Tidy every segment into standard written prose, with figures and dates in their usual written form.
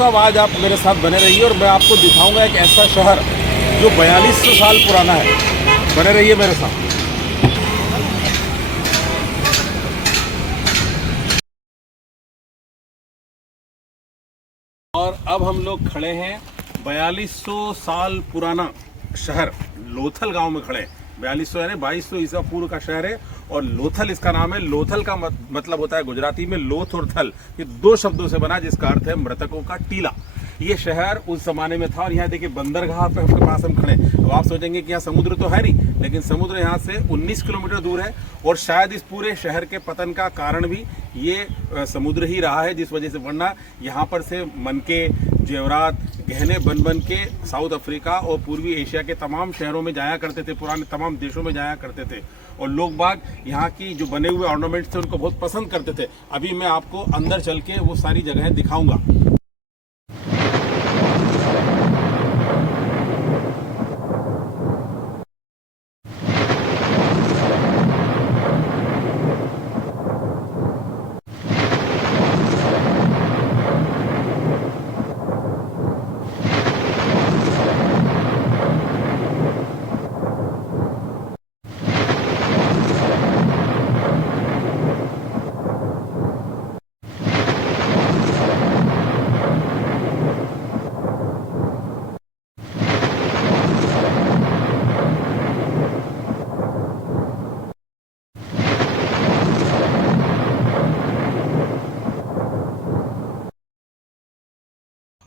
सब आज आप मेरे साथ बने रहिए और मैं आपको दिखाऊंगा एक ऐसा शहर जो 4200 साल पुराना है। बने रहिए मेरे साथ। और अब हम लोग खड़े हैं 4200 साल पुराना शहर लोथल गांव में खड़े हैं। 4200 यानी 2200 ईसा पूर्व का शहर है और लोथल इसका नाम है। लोथल का मतलब होता है गुजराती में लोथ और थल, ये दो शब्दों से बना जिसका अर्थ है मृतकों का टीला। ये शहर उस जमाने में था और यहाँ देखिए बंदरगाह पे आपके पास हम खड़े हैं। अब आप सोचेंगे कि यहाँ समुद्र तो है नहीं, लेकिन समुद्र यहाँ से 19 किलोमीटर दूर है और शायद इस पूरे शहर के पतन का कारण भी ये समुद्र ही रहा है, जिस वजह से वरना यहाँ पर से मनके जेवरात गहने बन बन के साउथ अफ्रीका और पूर्वी एशिया के तमाम शहरों में जाया करते थे, पुराने तमाम देशों में जाया करते थे और लोग बाग यहाँ की जो बने हुए ऑर्नामेंट्स थे उनको बहुत पसंद करते थे। अभी मैं आपको अंदर चल के वो सारी जगहें दिखाऊंगा।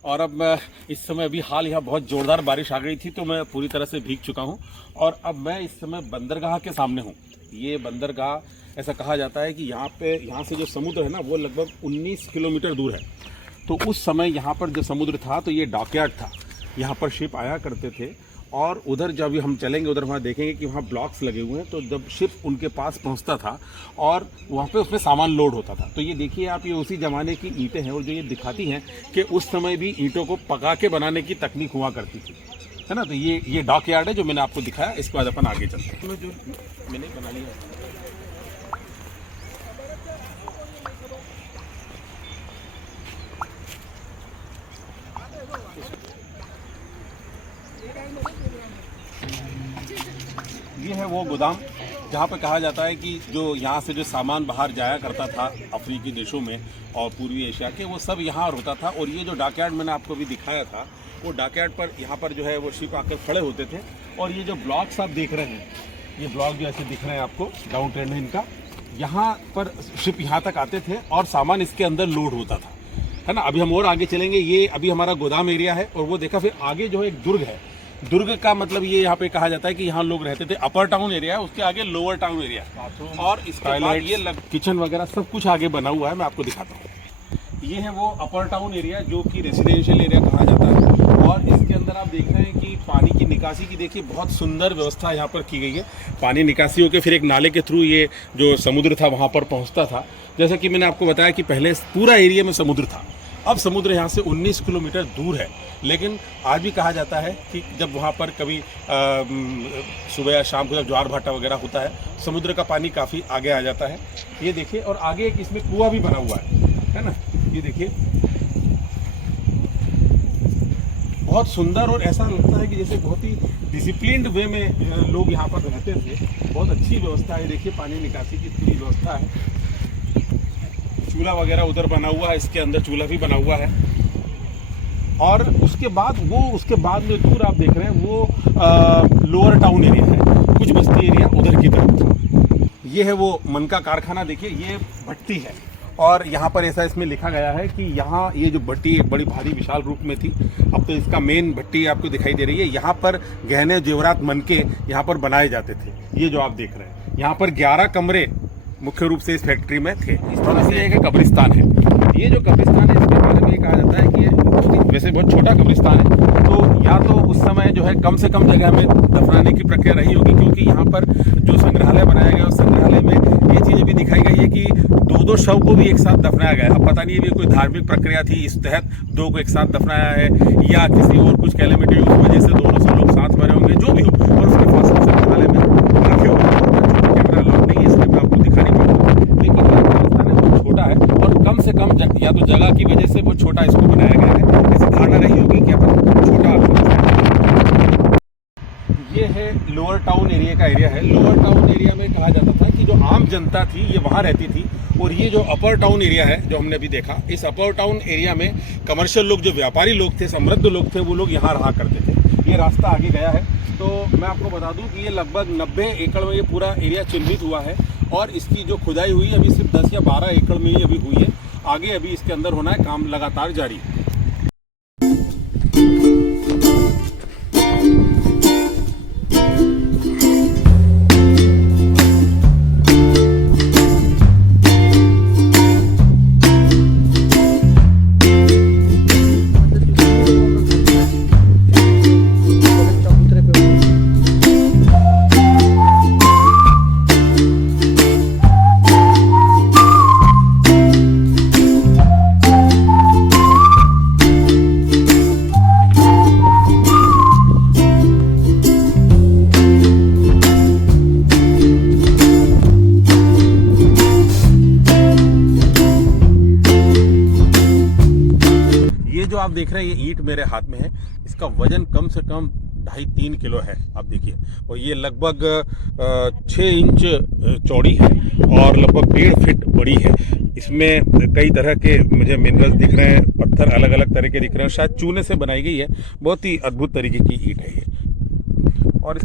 और अब मैं इस समय अभी हाल यहाँ बहुत ज़ोरदार बारिश आ गई थी तो मैं पूरी तरह से भीग चुका हूँ और अब मैं इस समय बंदरगाह के सामने हूँ। ये बंदरगाह ऐसा कहा जाता है कि यहाँ से जो समुद्र है ना वो लगभग 19 किलोमीटर दूर है। तो उस समय यहाँ पर जो समुद्र था तो ये डॉकयार्ड था, यहाँ पर शिप आया करते थे और उधर जब अभी हम चलेंगे उधर वहाँ देखेंगे कि वहाँ ब्लॉक्स लगे हुए हैं। तो जब शिप उनके पास पहुँचता था और वहाँ पे उसमें सामान लोड होता था। तो ये देखिए आप, ये उसी ज़माने की ईंटें हैं और जो ये दिखाती हैं कि उस समय भी ईंटों को पका के बनाने की तकनीक हुआ करती थी, है ना। तो ये डॉक यार्ड है जो मैंने आपको दिखाया। इसके बाद अपन आगे चलते हैं। जो मैंने बना लिया ये है वो गोदाम जहाँ पे कहा जाता है कि जो यहाँ से जो सामान बाहर जाया करता था अफ्रीकी देशों में और पूर्वी एशिया के, वो सब यहाँ होता था। और ये जो डॉकयार्ड मैंने आपको भी दिखाया था, वो डॉकयार्ड पर यहाँ पर जो है वो शिप आकर खड़े होते थे। और ये जो ब्लॉक्स आप देख रहे हैं, ये ब्लॉक जो ऐसे दिख रहे हैं आपको, डाउन ट्रेंड है इनका, यहाँ पर शिप यहाँ तक आते थे और सामान इसके अंदर लोड होता था, है ना। अभी हम और आगे चलेंगे। ये अभी हमारा गोदाम एरिया है और वो देखा फिर आगे जो है एक दुर्ग है। दुर्ग का मतलब ये यहाँ पे कहा जाता है कि यहाँ लोग रहते थे। अपर टाउन एरिया है, उसके आगे लोअर टाउन एरिया और इसके बाद ये किचन वगैरह सब कुछ आगे बना हुआ है। मैं आपको दिखाता हूँ। ये है वो अपर टाउन एरिया जो कि रेसिडेंशियल एरिया कहा जाता है और इसके अंदर आप देख रहे हैं कि पानी की निकासी की देखिए बहुत सुंदर व्यवस्था यहाँ पर की गई है। पानी निकासी होकर फिर एक नाले के थ्रू ये जो समुद्र था वहाँ पर पहुँचता था। जैसा कि मैंने आपको बताया कि पहले पूरा एरिया में समुद्र था, अब समुद्र यहाँ से 19 किलोमीटर दूर है। लेकिन आज भी कहा जाता है कि जब वहाँ पर कभी सुबह या शाम को जब ज्वार भाटा वगैरह होता है, समुद्र का पानी काफ़ी आगे आ जाता है। ये देखिए, और आगे एक इसमें कुआं भी बना हुआ है ना। ये देखिए बहुत सुंदर और ऐसा लगता है कि जैसे बहुत ही डिसिप्लिन्ड वे में लोग यहाँ पर रहते थे। बहुत अच्छी व्यवस्था है। देखिए पानी निकासी की पूरी व्यवस्था है। चूल्हा वगैरह उधर बना हुआ है, इसके अंदर चूल्हा भी बना हुआ है। और उसके बाद में दूर आप देख रहे हैं वो लोअर टाउन एरिया है, कुछ बस्ती एरिया उधर की तरफ। ये है वो मन का कारखाना। देखिए ये भट्टी है और यहाँ पर ऐसा इसमें लिखा गया है कि यहाँ ये जो भट्टी एक बड़ी भारी विशाल रूप में थी, अब तो इसका मेन भट्टी आपको दिखाई दे रही है। यहाँ पर गहने जेवरात मनके यहाँ पर बनाए जाते थे। ये जो आप देख रहे हैं, यहाँ पर 11 कमरे मुख्य रूप से इस फैक्ट्री में थे। इस तरह से एक कब्रिस्तान है। ये जो कब्रिस्तान है इसके बारे में ये कहा जाता है कि वैसे बहुत छोटा कब्रिस्तान है, तो या तो उस समय जो है कम से कम जगह में दफनाने की प्रक्रिया रही होगी, क्योंकि यहाँ पर जो संग्रहालय बनाया गया उस संग्रहालय में ये चीज़ें भी दिखाई गई है कि 2-2 शव को भी एक साथ दफनाया गया है। अब पता नहीं ये कोई धार्मिक प्रक्रिया थी, इस तहत 2 को एक साथ दफनाया है या किसी और कुछ कैलेमिटी उस वजह से दोनों से लोग साथ मरे होंगे, जो भी हो। और उसके पास संग्रहालय में रखे होंगे। कैमरा अलाउड नहीं है इसलिए मैं आपको दिखा नहीं पाऊंगा, लेकिन ये कब्रिस्तान है बहुत छोटा है और कम से कम या तो जगह की वजह से वो छोटा इसको बनाया गया है। टाउन एरिया का एरिया है। लोअर टाउन एरिया में कहा जाता था कि जो आम जनता थी ये वहाँ रहती थी, और ये जो अपर टाउन एरिया है जो हमने अभी देखा, इस अपर टाउन एरिया में कमर्शियल लोग, जो व्यापारी लोग थे, समृद्ध लोग थे, वो लोग यहाँ रहा करते थे। ये रास्ता आगे गया है, तो मैं आपको बता दूं कि ये लगभग 90 एकड़ में ये पूरा एरिया चिन्हित हुआ है, और इसकी जो खुदाई हुई अभी सिर्फ 10 या 12 एकड़ में ही अभी हुई है। आगे अभी इसके अंदर होना है, काम लगातार जारी है। जो आप देख रहे हैं ये ईंट मेरे हाथ में है, इसका वजन कम से कम 2.5-3 किलो है, आप देखिए। और ये लगभग 6 इंच चौड़ी है और लगभग 1.5 फीट बड़ी है। इसमें कई तरह के मुझे मिनरल्स दिख रहे हैं, पत्थर अलग अलग तरह के दिख रहे हैं, शायद चूने से बनाई गई है। बहुत ही अद्भुत तरीके की ईंट है ये। और